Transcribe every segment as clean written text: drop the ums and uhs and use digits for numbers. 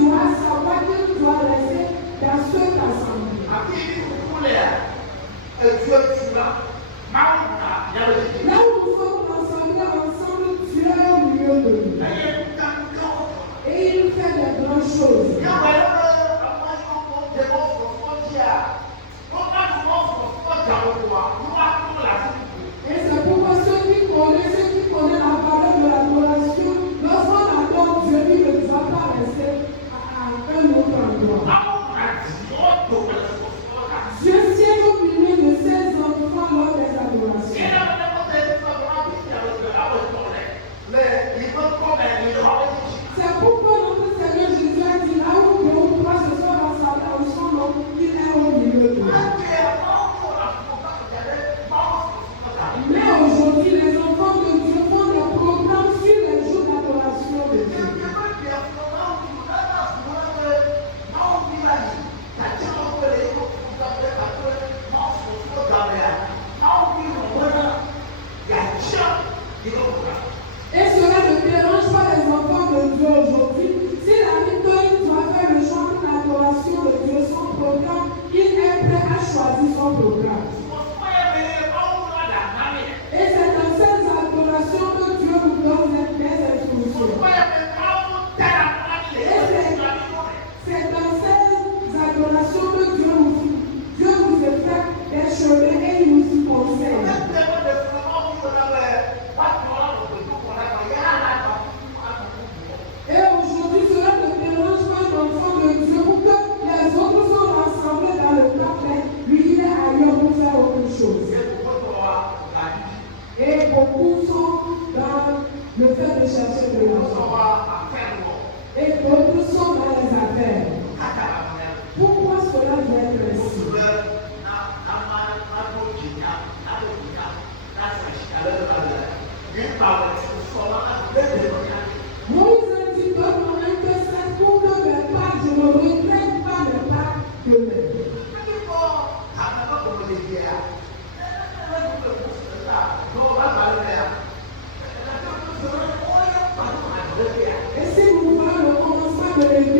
doit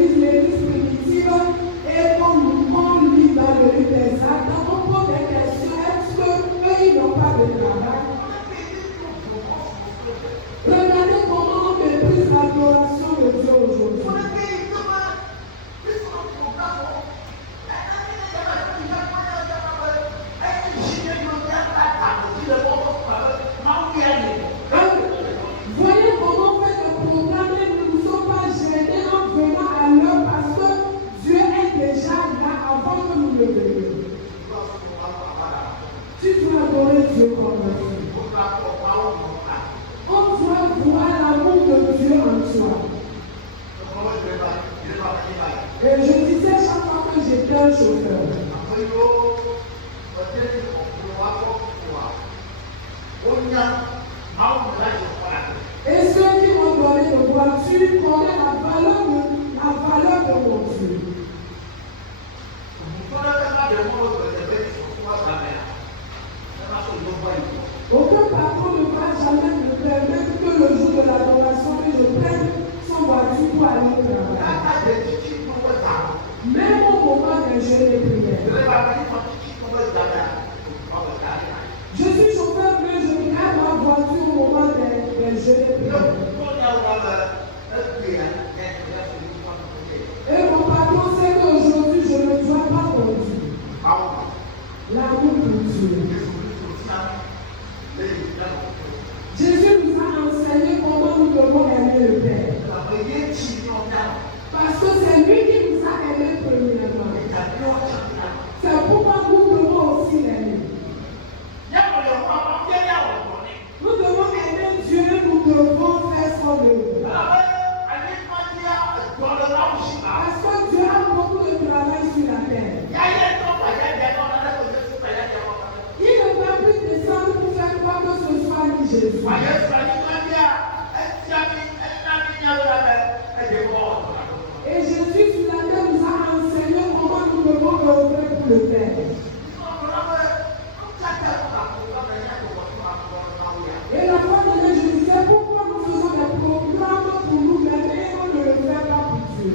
l'église primitive, et qu'on lit dans le livre des Actes, on pose des questions. Est-ce qu'eux, ils n'ont pas de travail? Regardez comment on méprise l'adoration de Dieu aujourd'hui. Voyez comment on fait le programme et nous ne sommes pas gênés en venant à l'heure parce que Dieu est déjà là avant que nous le venions. Tu dois adorer Dieu comme un fils. On doit voir l'amour de Dieu en toi. Et je disais chaque fois que j'étais un chauffeur. Et ceux qui m'ont donné de voiture connaissent la valeur de mon Dieu. Aucun patron ne va jamais me permettre que le jour de l'adoration que je prenne son voiture pour aller au travail. Même au moment des jeûnes et prières. Je suis chauffeur, mais je garde ma voiture au moment des jeûnes et prières. Et mon patron sait qu'aujourd'hui je ne dois pas conduire. L'amour pour Dieu. Jésus nous a enseigné comment nous devons aimer le Père. Parce que c'est lui qui nous a aimés premièrement. C'est pourquoi nous devons aussi l'aimer. Nous devons aimer Dieu, nous devons faire son œuvre. Parce que Dieu a beaucoup de travail sur la terre. Il ne va plus descendre pour faire quoi que ce soit ni Jésus. Et Jésus sur la terre nous a enseigné comment nous devons œuvrer pour le Père. Et la fois donnée, je disais pourquoi nous faisons des programmes pour nous-mêmes et on ne le fait pas pour Dieu.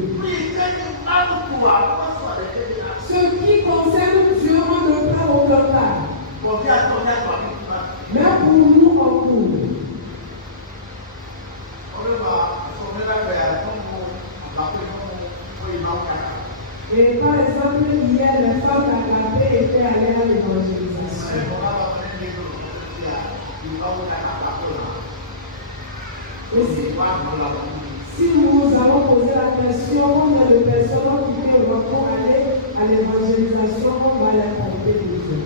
Ce qui concerne Dieu, on ne prend aucun cas. Mais pour nous, on court. Et par exemple, hier, les femmes d'Agapé étaient allées à l'évangélisation. Si nous allons poser la question, combien de personnes qui vont aller à l'évangélisation, on va les compter les Dieu.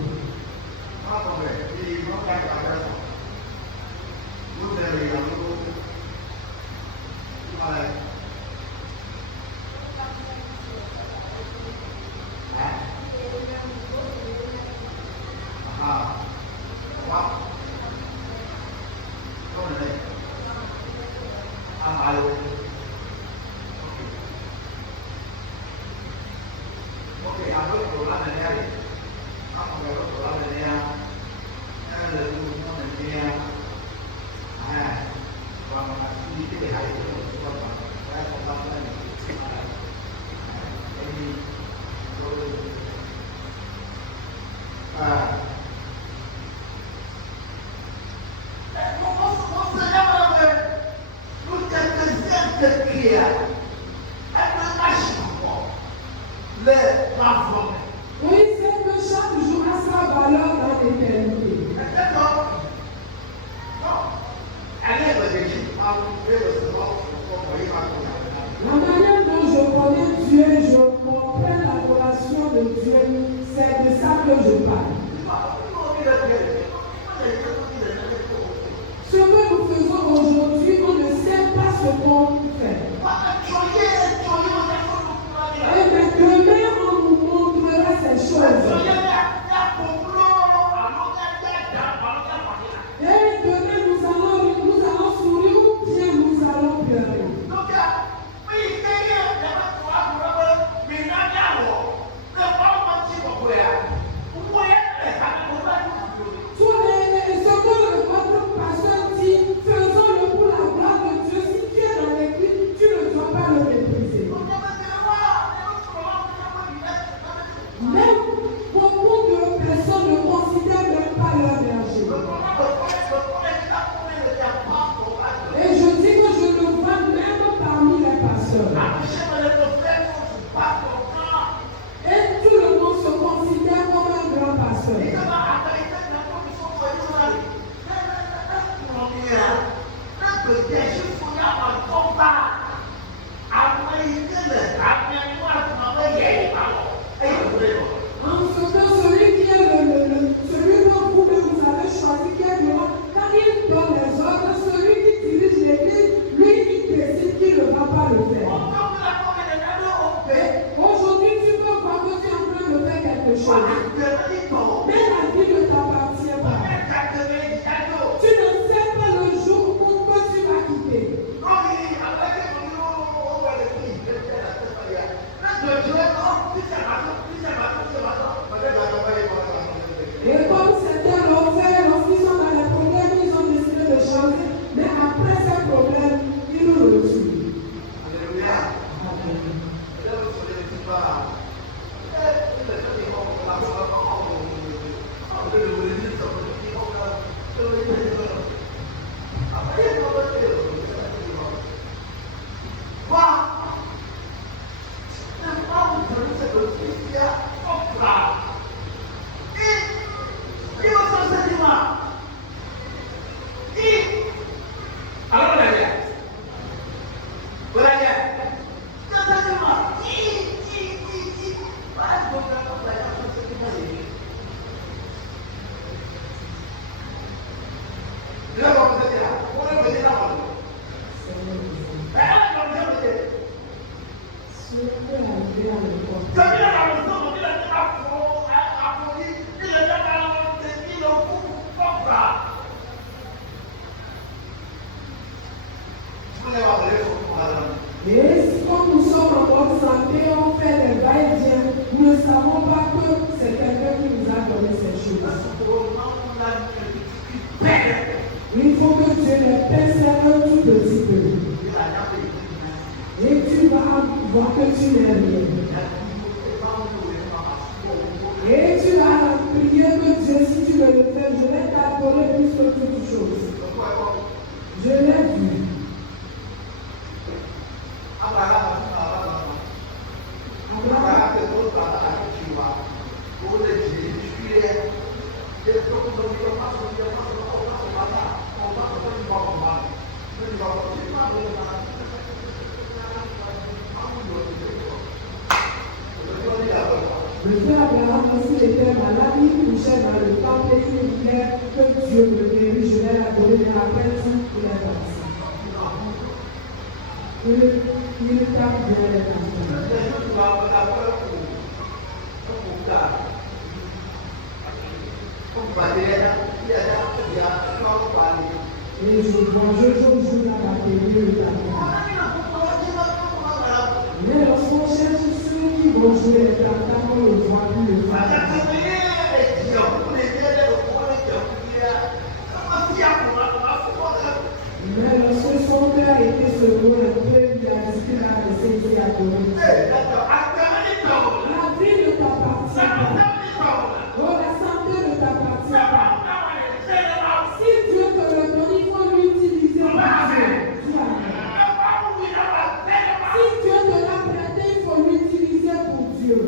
Oui, c'est que chaque jour a sa valeur dans l'éternité. La manière dont je connais Dieu, je comprends l'adoration de Dieu, c'est de ça que je parle. Ce que nous faisons aujourd'hui, on ne sait pas ce qu'on fait. Et mais demain, on nous montrera ces choses. Et demain, nous allons sourire ou bien nous allons pleurer. Et comme certains l'ont fait, lorsqu'ils sont dans les problèmes, ils ont décidé de changer. Mais après ces problèmes, ils nous retrouvent. Alléluia. Et quand nous sommes en bonne santé, on fait des va-et-vient, nous ne savons pas que c'est quelqu'un qui nous a donné ces choses. Il faut que Dieu les pince un tout petit peu. Et tu vas voir que tu n'es rien. Et tu vas prier que Dieu, si tu veux le faire, je vais t'adorer plus que toute chose. Je l'ai vu. Le frère Abraham, s'il était malade, il couchait dans le temple et il disait que Dieu me guérit, je vais l'adorer, mais après tout, il est parti. Il tape bien les enfants. Et je joue dans la télé le mais lorsqu'on cherche ceux qui vont jouer les tartares, on ne voit plus le voit. Mais lorsque son père était secoué un peu, il a dit qu'il a laissé ici à donner. La vie ne t'appartient pas. Oh, la santé ne t'appartient pas. Si Dieu te le donne, il faut l'utiliser pour Dieu. Si Dieu te l'a prêté, il faut l'utiliser pour Dieu.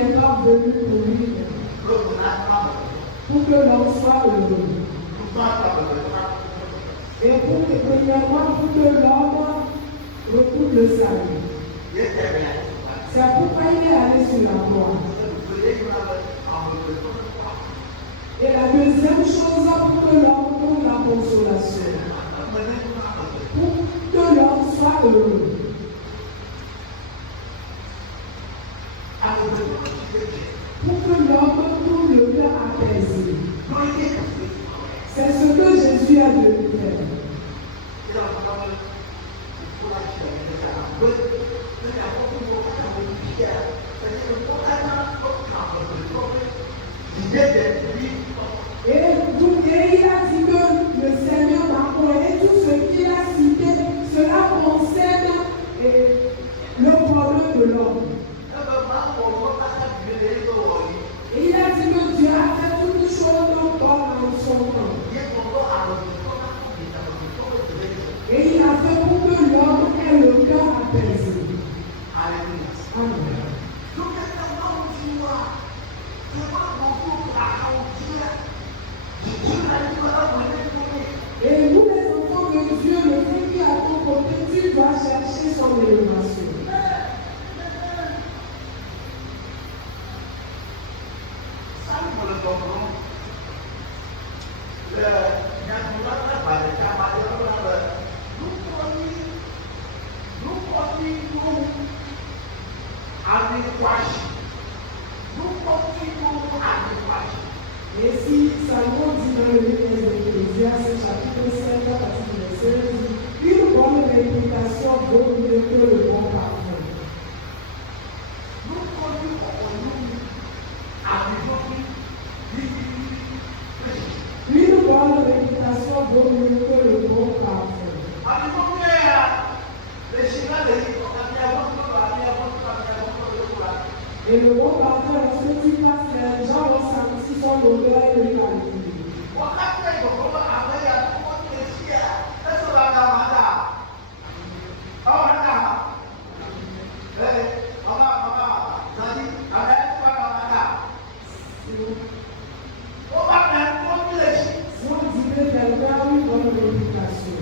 n'est pas venu pour lui. Pour que l'homme soit heureux. Et premièrement, pour que l'homme retrouve le salut. C'est pourquoi il est allé sur la croix. Et la deuxième chose, pour que l'homme trouve la consolation. Pour que l'homme soit heureux. Pour que l'homme trouve le cœur apaisé. C'est ce que Jésus a dû faire. Et il a dit que le Seigneur m'a appelé et tout ce qu'il a cité, cela concerne le problème de l'homme. Et il a dit que Dieu a fait toutes choses dans son temps. Et il a fait pour que l'homme ait le cœur apaisé. Amen. Et nous les enfants de Dieu, le fait qui est à ton côté, tu dois chercher son élévation. Et si Salomon dit dans le livre d'Ecclésiaste, chapitre 5, partie du verset 16, une bonne réputation vaut mieux que le bon parfum. Une bonne réputation vaut mieux que le bon parfum. Et le bon parfum, lorsque tu passes, les gens vont sentir son odeur et le qualité. Moi, je dirais quelqu'un a une bonne réputation.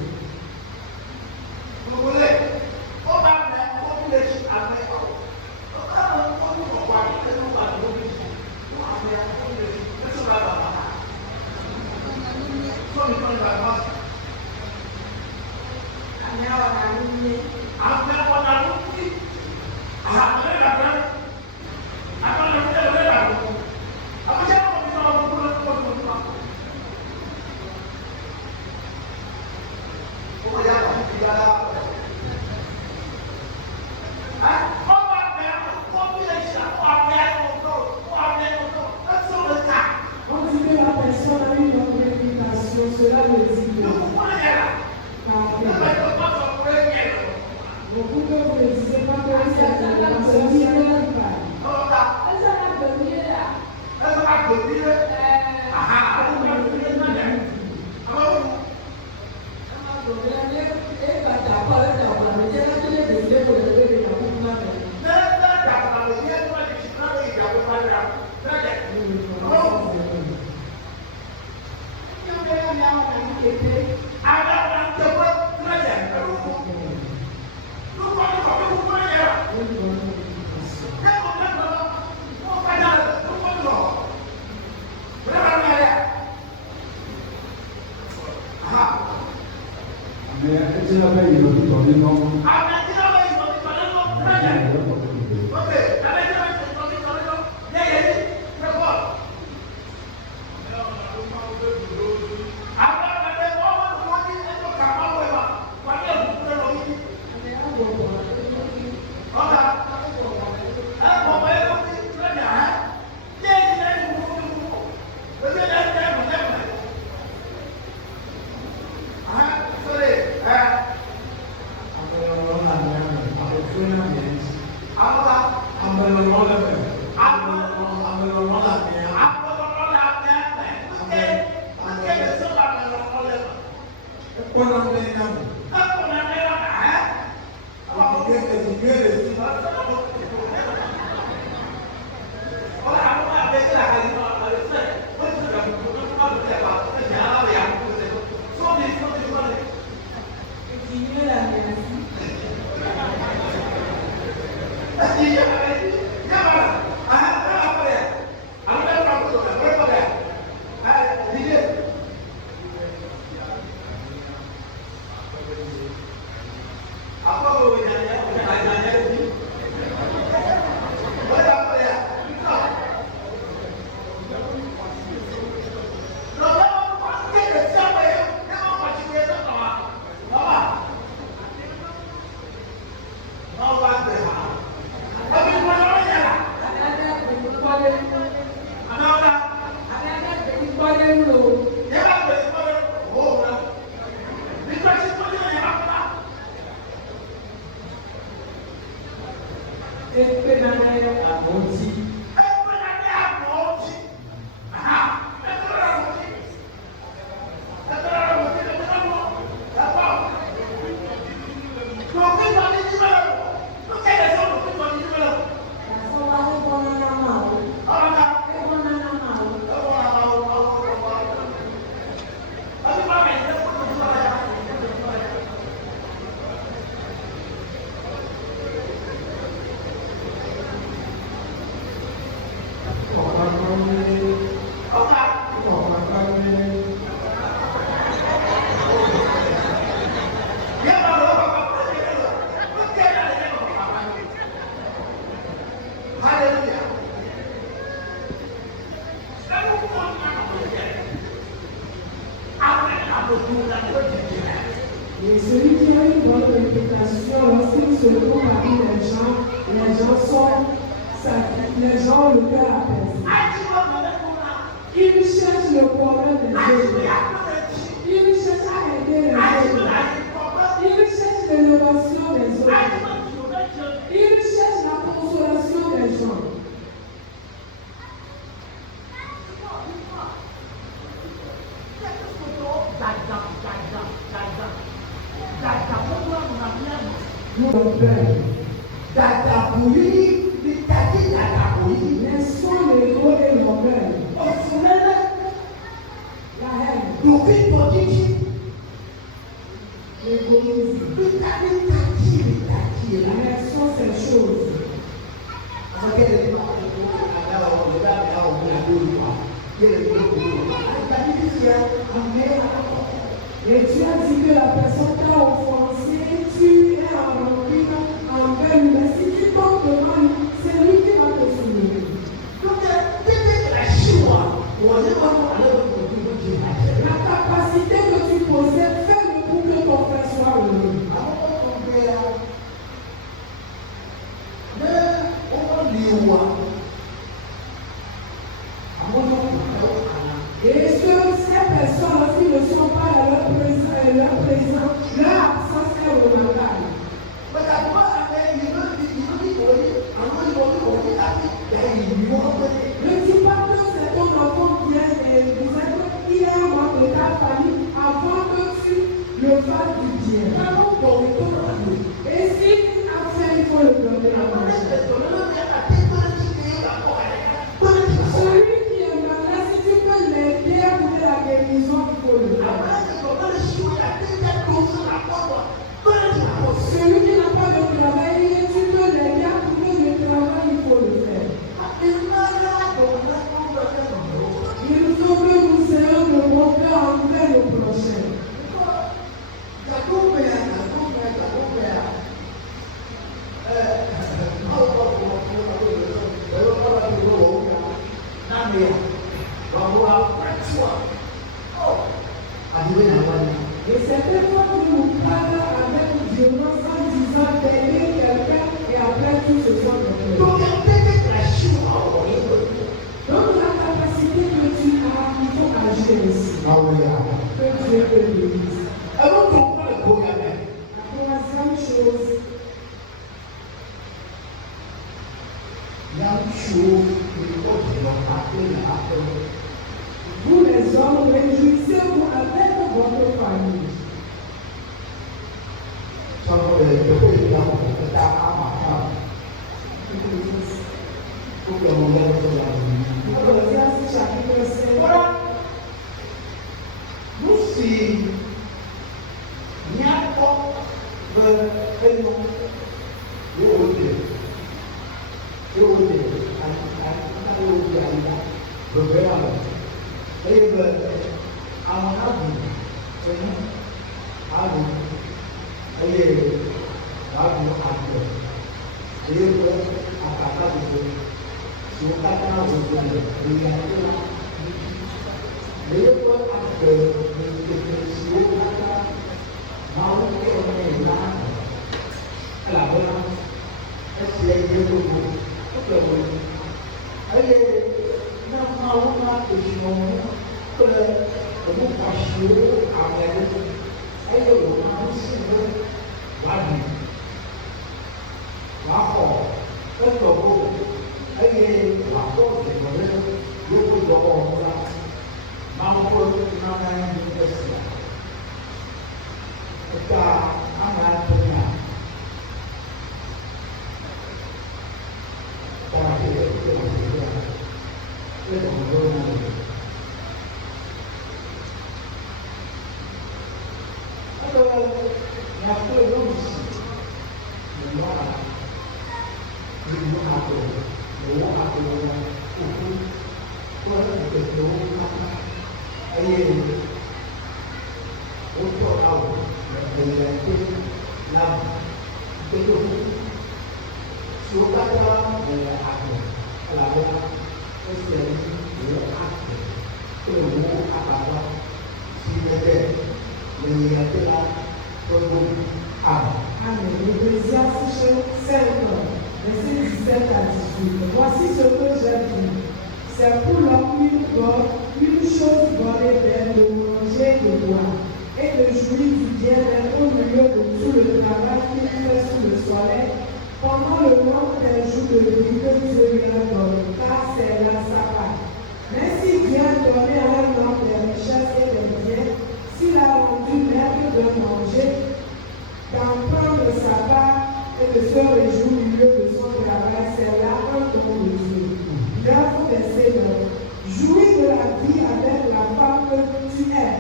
Cela me dit que beaucoup de vous ne disiez pas que c'est celui qui est Et celui qui a une bonne réputation, lorsqu'il se retrouve parmi les gens sont les gens ont le cœur apaisé. Il cherche le problème des autres. Il cherche à aider les autres. Il cherche l'élévation des autres. Il cherche la consolation des gens. Et tu as dit que la personne t'a offensé, tu es en rancune envers lui. Mais si tu tombes devant lui, c'est lui qui va te soulever. La capacité que tu possèdes, fais-le pour que ton frère soit heureux. Et est-ce que ces personnes, lorsqu'ils ne sont pas dans leur présence, leur absence est remarquable. Ne dis pas que c'est ton enfant qui est il est un membre de ta famille avant que tu le fasses du bien. Et si a fait, il faut le donner à manger. Celui qui est malade, si tu peux l'aider à trouver la guérison, il faut le faire. Celui qui n'a pas de travail, tu peux l'aider à trouver le travail, il faut le faire. Il faut que nous ayons le bon cœur envers le prochain. Et certaines fois, tu nous parles avec violence en disant d'aider quelqu'un et après tout se soit de donc la capacité que tu as, il faut agir ici. Que Dieu te bénisse. La troisième chose. Vous les hommes, réjouissez-vous avec votre famille. Ecclésiaste chapitre 5. Voilà. Nous si il n'y a pas de nom. Voici ce que j'ai dit. C'est pour l'homme une chose bonne et belle de manger et de boire, et de jouir du bien-être au milieu de tout le travail qu'il fait sous le soleil, pendant le long des jours de vie que Dieu lui a donné, car c'est là sa part. Mais si Dieu a donné à un homme des richesses et des biens, s'il a rendu maître de manger, d'en prendre sa part et de se réjouir au milieu de son travail, c'est là un don de Dieu. Verset 9. Jouis de la vie avec la femme que tu es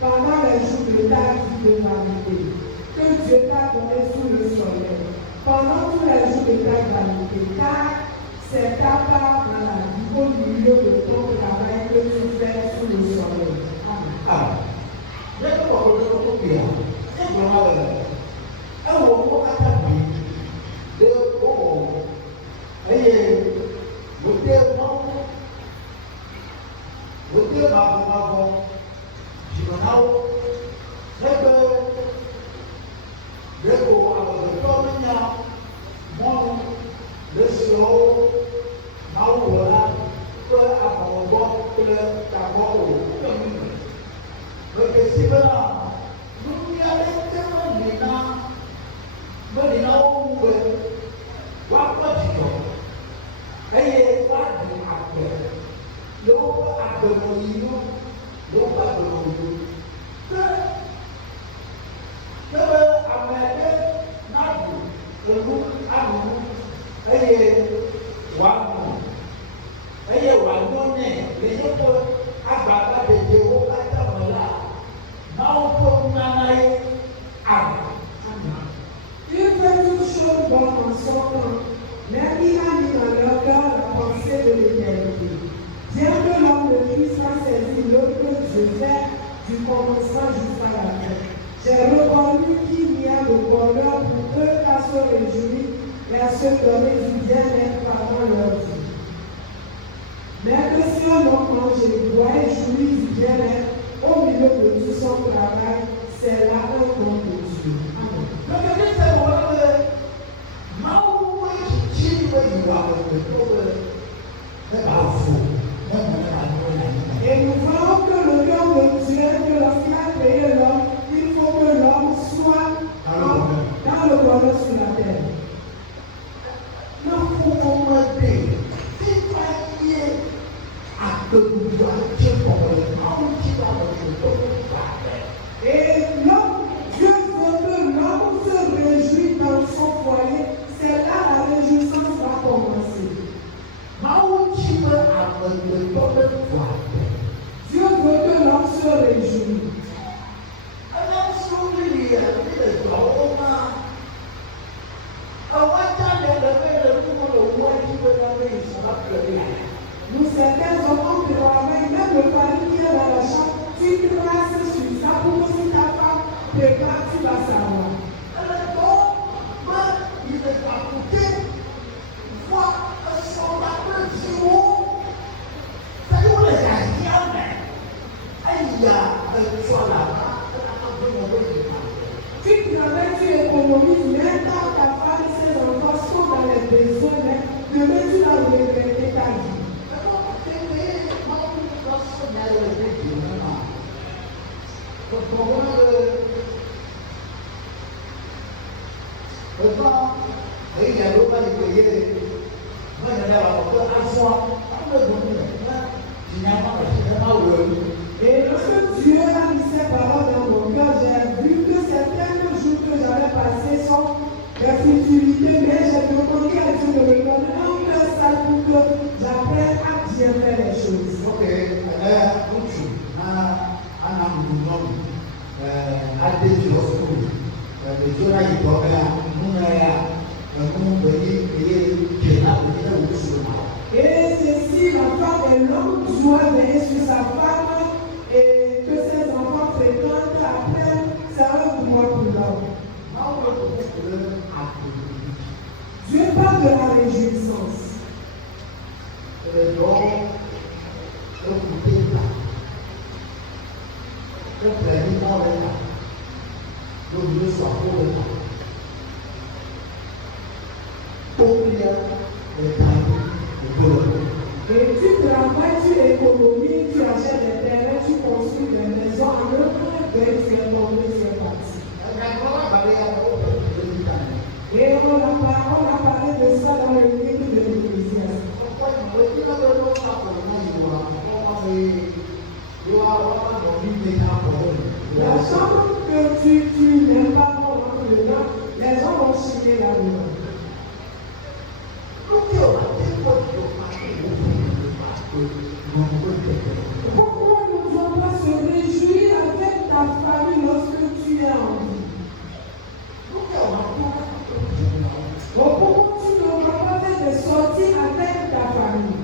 pendant les jours de ta vie de vanité, que Dieu t'a donné sous le soleil, pendant tous les jours de ta vanité, car c'est ta part dans la vie au milieu de ton travail que tu fais sous le soleil. Amen. Et nous voyons que le cœur de Dieu, que lorsqu'il a créé l'homme, il faut que l'homme soit dans le bonheur sur la terre. Et l'homme, Dieu veut que l'homme se réjouisse dans son foyer. C'est là la réjouissance va commencer. Nous, certains enfants travaillent, même le pari qui est dans la chambre, tu traces sur ça pour que si ta femme prépare, tu vas savoir. Il est à côté, voir son appel du haut. Ça y est, on les a jamais. Il y a un choix là-bas, tu travailles, tu économises, même quand ta femme et ses enfants sont dans les besoins, demain tu vas regretter ta vie. Et lorsque Dieu a mis ses paroles dans mon cœur, j'ai vu que certains jours que j'avais passés sont des futilités, mais j'ai demandé à Dieu de me donner un cœur sale pour que j'apprenne à bien faire les choses. Ok, et ceci, la femme est longue joie veiller sur sa femme et que ses enfants fréquentent après, c'est un droit pour l'homme. Dieu parle de la réjouissance. Et tu travailles, tu économises, tu achètes des terrains, tu construis des maisons, en un point de vue, tu es tombé, tu es parti. Et on a parlé de ça dans le livre de l'Ecclésiaste. La chambre que tu n'aimes pas pour rentrer dedans, les gens vont chier là-dedans. Pourquoi ne doit pas se réjouir avec ta famille lorsque tu es en vie? Pourquoi tu ne dois pas faire des sorties avec ta famille?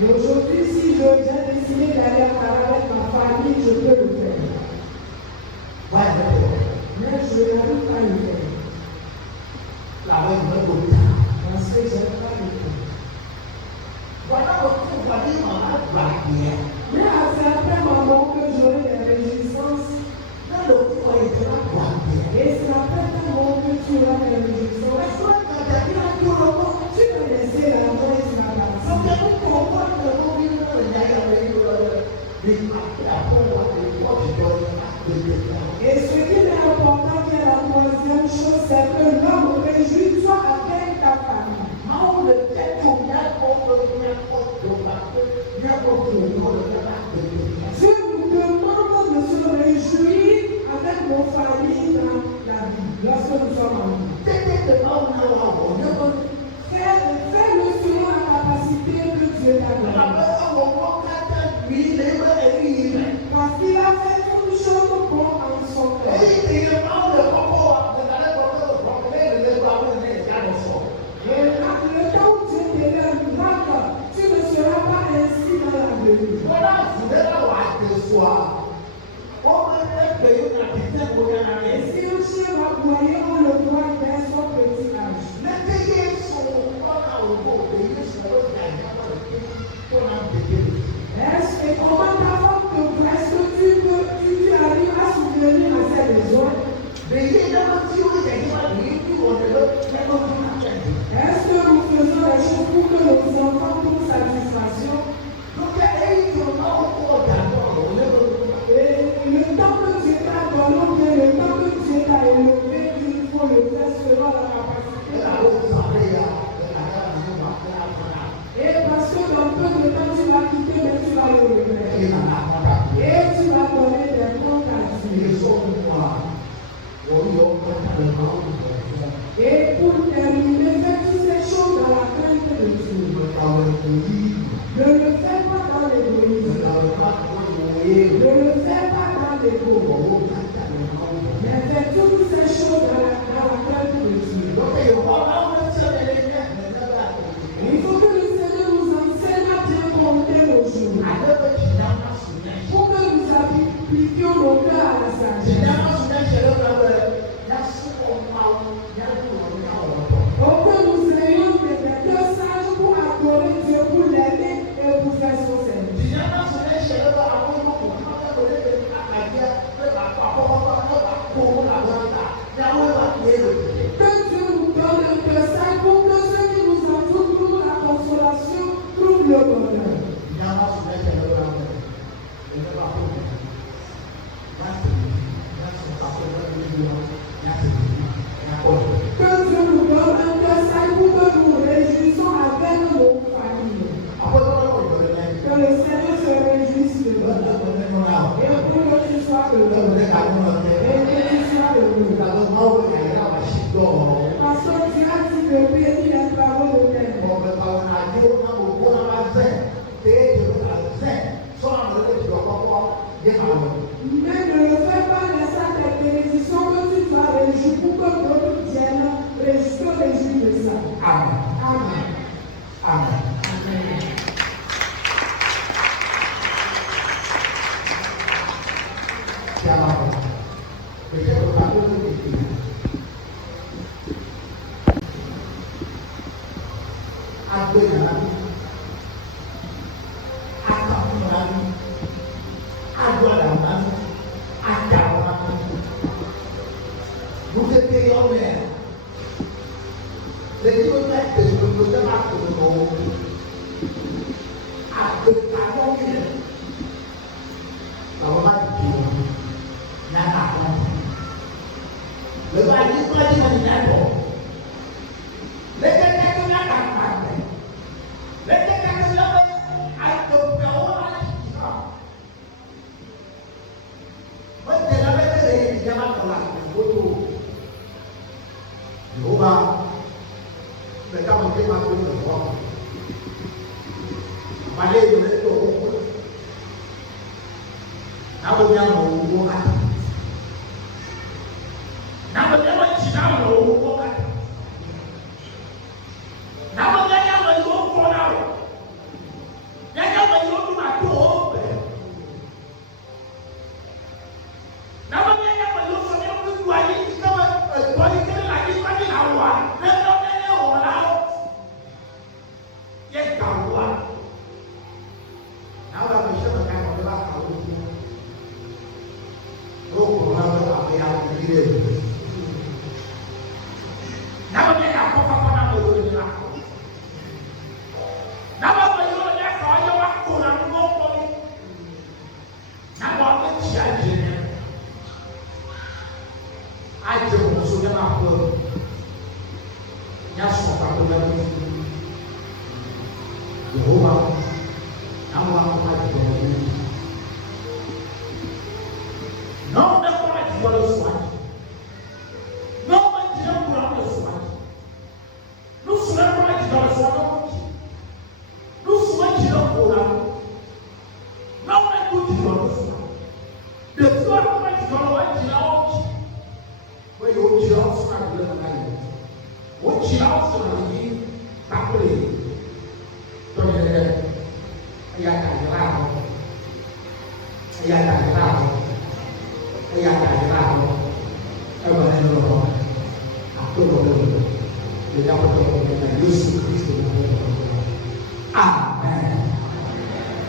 Et aujourd'hui, si j'ai décidé d'aller à Paris avec ma famille, je peux le faire. Mais je n'arrive pas à le faire. Parce que je n'aime pas le faire. Mais à certains moments que j'aurai des réjouissances, et c'est après un moment que tu auras des réjouissances, tu peux laisser la main et tu vas partir. Et ce qui est important, qui est la troisième chose, c'est que l'homme réjouit-toi avec ta famille. Dieu nous demande de se réjouir avec nos familles dans la vie, lorsque nous sommes en vie. Fais-le selon la capacité que Dieu t'a donnée. Parce qu'il a fait toute chose bon en son cœur. Et le temps où Dieu te fait un miracle, tu ne seras pas ainsi dans l'avenir. Et si un chien va aboyer, on le voit dès son petit âge. Et comment ta femme te voit? Est-ce que tu arrives à soutenir à ses besoins? Est-ce que nous faisons les choses pour que nos enfants trouvent satisfaction? le fais pas dans l'ego. Mais fais toutes ces choses dans la crainte de Dieu. Il faut que le Seigneur nous enseigne à bien compter nos jours. Pour que nous appliquions nos cœurs à la sagesse. Pour que nous ayons des cœurs sages pour adorer Dieu, pour l'aimer et pour faire son service. Que Dieu nous donne un cœur sage pour que ceux qui nous entourent trouvent la consolation, trouvent le bonheur. Que Dieu nous donne un cœur sage pour que nous réjouissons avec nos familles. Que le Seigneur se réjouisse de nous. Et pour que tu sois heureux. Et que tu sois heureux. Parce que tu as dit de bénir les travaux de tes mains. Mais ne le fais pas laisser tes bénédictions que tu dois réjouir pour que d'autres viennent réjouir de ça. Amen. Amen. Amen. Amen. C'est à la fois. Peut-être que par contre, Yesus Kristo